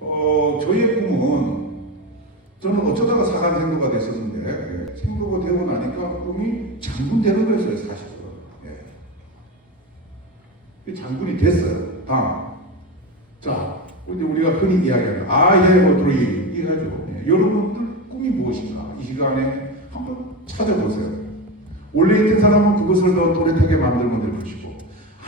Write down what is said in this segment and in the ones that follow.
어, 저희의 꿈은 저는 어쩌다가 사단 생도가 됐었는데 예, 생도가 되고 나니까 꿈이 장군 되는 거였어요 사실은. 예. 이 장군이 됐어요. 다음. 자, 이제 우리가 흔히 이야기하는 아예 어드리 이거죠. 예, 여러분들 꿈이 무엇인가 이 시간에 한번 찾아보세요. 원래 있던 사람은 그것을 더 또렷하게 만들면 될 것이고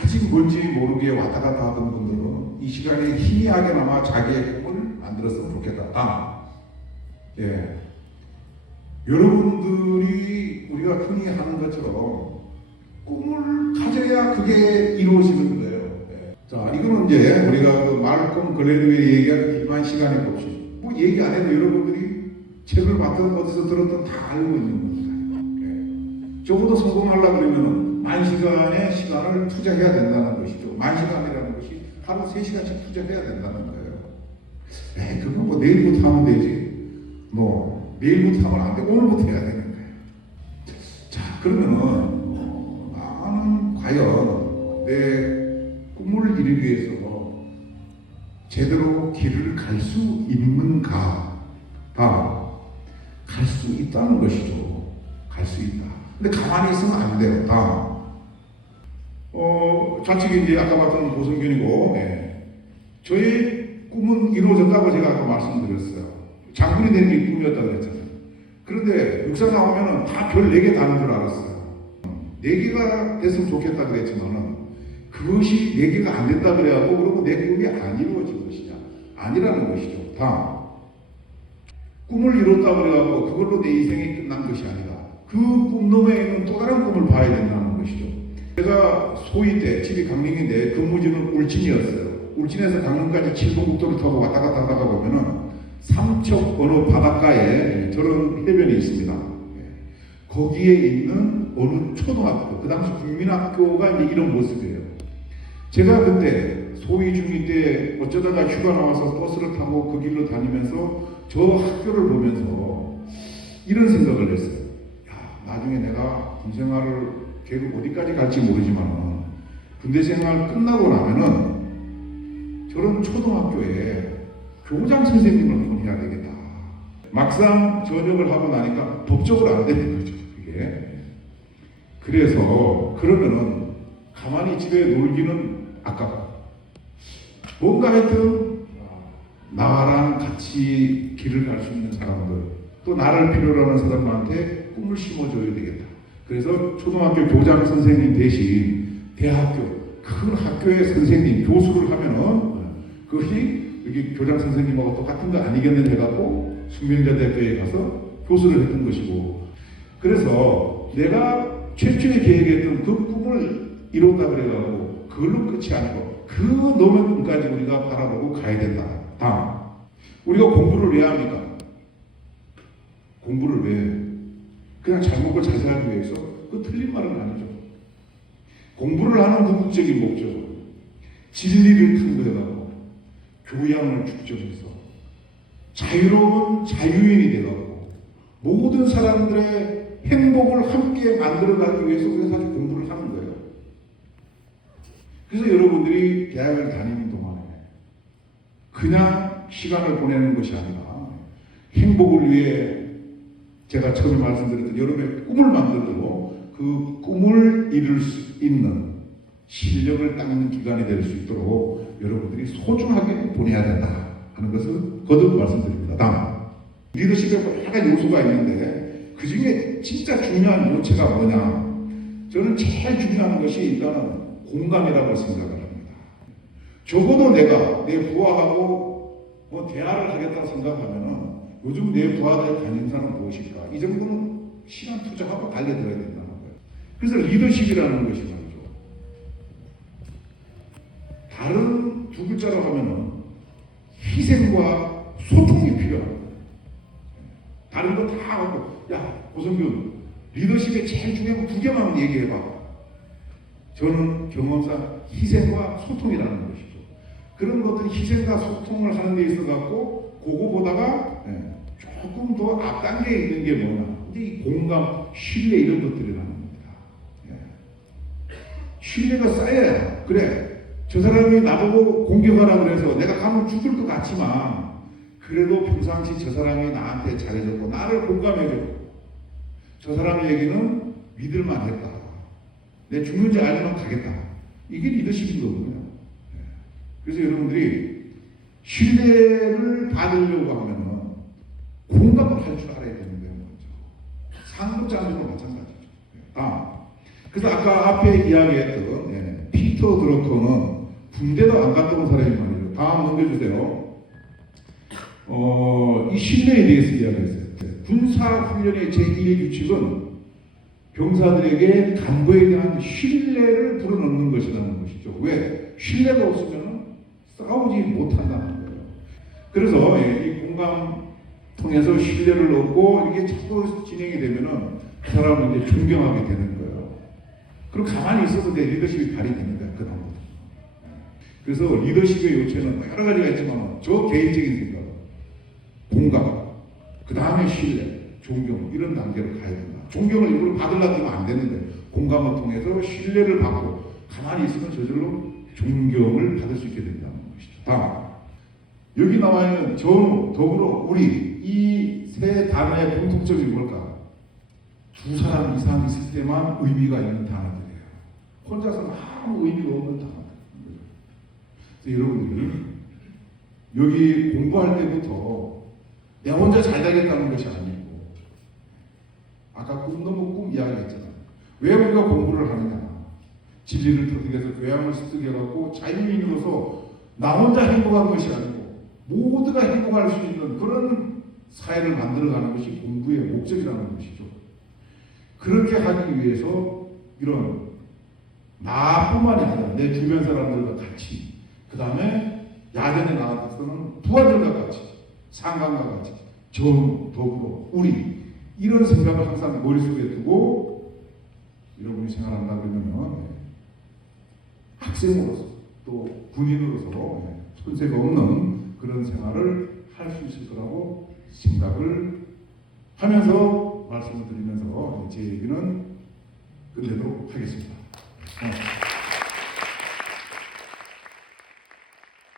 아직 뭔지 모르게 왔다 갔다 하던 분들은 이 시간에 희미하게나마 자기의 꿈을 만들었으면 좋겠다. 다음. 예. 여러분들이 우리가 흔히 하는 것처럼 꿈을 가져야 그게 이루어지는 거예요. 예. 자, 이거는 이제 우리가 그 말콤 글래드웰이 얘기하는 길만 시간에 봅시다. 뭐 얘기 안 해도 여러분들이 책을 봤든 어디서 들었든 다 알고 있는 겁니다. 예. 적어도 성공하려고 그러면 만 시간의 시간을 투자해야 된다는 것이죠. 만 시간이라는 것이 하루 세 시간씩 투자해야 된다는 거예요. 에이, 그거 뭐 내일부터 하면 되지. 뭐 내일부터 하면 안 돼. 오늘부터 해야 되는 거예요. 자, 그러면은 어, 나는 과연 내 꿈을 이루기 위해서 제대로 길을 갈 수 있는가? 갈수 있다는 것이죠. 갈 수 있다. 근데 가만히 있으면 안 돼요. 다음. 어, 좌측이 이제 아까 봤던 고성균이고, 예. 저의 꿈은 이루어졌다고 제가 아까 말씀드렸어요. 장군이 되는 게 꿈이었다고 그랬잖아요. 그런데 육사 나오면은 다별네개 다는 줄 알았어요. 네 개가 됐으면 좋겠다 그랬지만은 그것이 네 개가 안 됐다 그래갖고 그러고 내 꿈이 안 이루어진 것이냐? 아니라는 것이죠. 다음. 꿈을 이뤘다 그래갖고 그걸로 내 인생이 끝난 것이 아니라 그꿈 너머에는 또 다른 꿈을 봐야 된다는 것이죠. 제가 소위 때 집이 강릉인데 근무지는 울진이었어요. 울진에서 강릉까지 칠봉국도를 타고 왔다 갔다 하다가 보면은 삼척 어느 바닷가에 저런 해변이 있습니다. 거기에 있는 어느 초등학교, 그 당시 국민학교가 이제 이런 모습이에요. 제가 그때 소위 중2 때 어쩌다가 휴가 나와서 버스를 타고 그 길로 다니면서 저 학교를 보면서 이런 생각을 했어요. 야, 나중에 내가 군 생활을 계속 어디까지 갈지 모르지만 군대 생활 끝나고 나면은 저런 초등학교에 교장 선생님을 해야 되겠다. 막상 전역을 하고 나니까 법적으로 안 되는 거죠. 이게. 그래서 그러면은 가만히 집에 놀기는 아깝다. 뭔가 하여튼 나랑 같이 길을 갈 수 있는 사람들 또 나를 필요로 하는 사람한테 꿈을 심어줘야 되겠다. 그래서 초등학교 교장 선생님 대신 대학교 큰 학교의 선생님 교수를 하면은 그것이 여기 교장 선생님하고 똑같은 거 아니겠는 해갖고 숙명여대학교에 가서 교수를 했던 것이고 그래서 내가 최초에 계획했던 그 꿈을 이뤘다 그래가지고 그걸로 끝이 아니고 그 너의 꿈까지 우리가 바라보고 가야 된다. 다음 우리가 공부를 왜 합니까? 공부를 왜? 그냥 잘 먹고 잘 살기 위해서 그 틀린 말은 아니죠. 공부를 하는 궁극적인 목적은 진리를 탐구해가고 교양을 축적해서 자유로운 자유인이 되고 모든 사람들의 행복을 함께 만들어가기 위해서 그래서 사실 공부를 하는 거예요. 그래서 여러분들이 대학을 다니는 동안에 그냥 시간을 보내는 것이 아니라 행복을 위해 제가 처음에 말씀드렸던 여러분의 꿈을 만들고 그 꿈을 이룰 수 있는 실력을 닦는 기간이 될 수 있도록 여러분들이 소중하게 보내야 된다 하는 것을 거듭 말씀드립니다. 다음 리더십에 여러 요소가 있는데 그 중에 진짜 중요한 요체가 뭐냐? 저는 제일 중요한 것이 일단은 공감이라고 생각을 합니다. 적어도 내가 내 부하하고 뭐 대화를 하겠다고 생각하면은 요즘 내 부하들의 관심사는 무엇일까? 이 정도는 시간 투자하고 달려들어야 된다는 거예요. 그래서 리더십이라는 것이 말이죠. 다른 두 글자로 하면은 희생과 소통이 필요합니다. 다른 거 다 하고, 야, 고성균, 리더십의 제일 중요한 거 두 개만 얘기해봐. 저는 경험상 희생과 소통이라는 것이죠. 그런 것들 희생과 소통을 하는 데 있어 갖고 그거 보다가 예, 조금 더 앞단계에 있는 게 뭐냐? 이제 이 공감, 신뢰 이런 것들이라는 겁니다. 예. 신뢰가 쌓여야 그래 저 사람이 나보고 공격하라 그래서 내가 가면 죽을 것 같지만 그래도 평상시 저 사람이 나한테 잘해줬고 나를 공감해줬고 저 사람 얘기는 믿을만 했다. 내 죽는지 알지만 가겠다. 이게 리더십인 거거든요. 예. 그래서 여러분들이 신뢰를 받으려고 하면은 공감을 할 줄 알아야 되는 거예요. 먼저. 상급자들도 마찬가지죠. 예. 다음. 그래서 아까 앞에 이야기했던 예, 피터 드러커는 군대도 안 갔다 온 사람이 말이죠. 다음 넘겨주세요. 어, 이 신뢰에 대해서 이야기했어요. 군사훈련의 제1 규칙은 병사들에게 간부에 대한 신뢰를 불어넣는 것이라는 것이죠. 왜? 신뢰가 없으면 싸우지 못한다는 거예요. 그래서 예, 이 공감 통해서 신뢰를 얻고 이게 자꾸 진행이 되면은 그 사람을 이제 존경하게 되는 거예요. 그리고 가만히 있어도 내 리더십이 발휘되는 거야, 그 다음부터. 그래서 리더십의 요체는 뭐 여러 가지가 있지만 저 개인적인 생각, 공감, 그 다음에 신뢰, 존경 이런 단계로 가야 된다. 존경을 일부러 받으려고 하면 안 되는데 공감을 통해서 신뢰를 받고 가만히 있으면 저절로 존경을 받을 수 있게 된다는 것이죠. 다음 여기 나와 있는 전후, 더불어, 우리 이 세 단어의 공통점이 뭘까? 두 사람 이상 있을 때만 의미가 있는 단어들이에요. 혼자서는 아무 의미가 없는 단어들. 그래서 여러분들이 여기 공부할 때부터 내 혼자 잘 되겠다는 것이 아니고 아까 꿈 너무 꿈 이야기했잖아. 왜 우리가 공부를 하느냐? 진리를 터득해서 교양을 습득해갖고 자유인으로서 나 혼자 행복한 것이 아니고 모두가 행복할 수 있는 그런 사회를 만들어가는 것이 공부의 목적이라는 것이죠. 그렇게 하기 위해서 이런 나뿐만이 아니라 내 주변 사람들과 같이 그 다음에 야전에 나가서는 부하들과 같이 상관과 같이 정, 더불어, 우리 이런 생각을 항상 머릿속에 두고 여러분이 생활한다 그러면 학생으로서 또 군인으로서 손색가 없는 그런 생활을 할 수 있을 거라고 생각을 하면서 말씀을 드리면서 제 얘기는 끝내도록 하겠습니다. 네.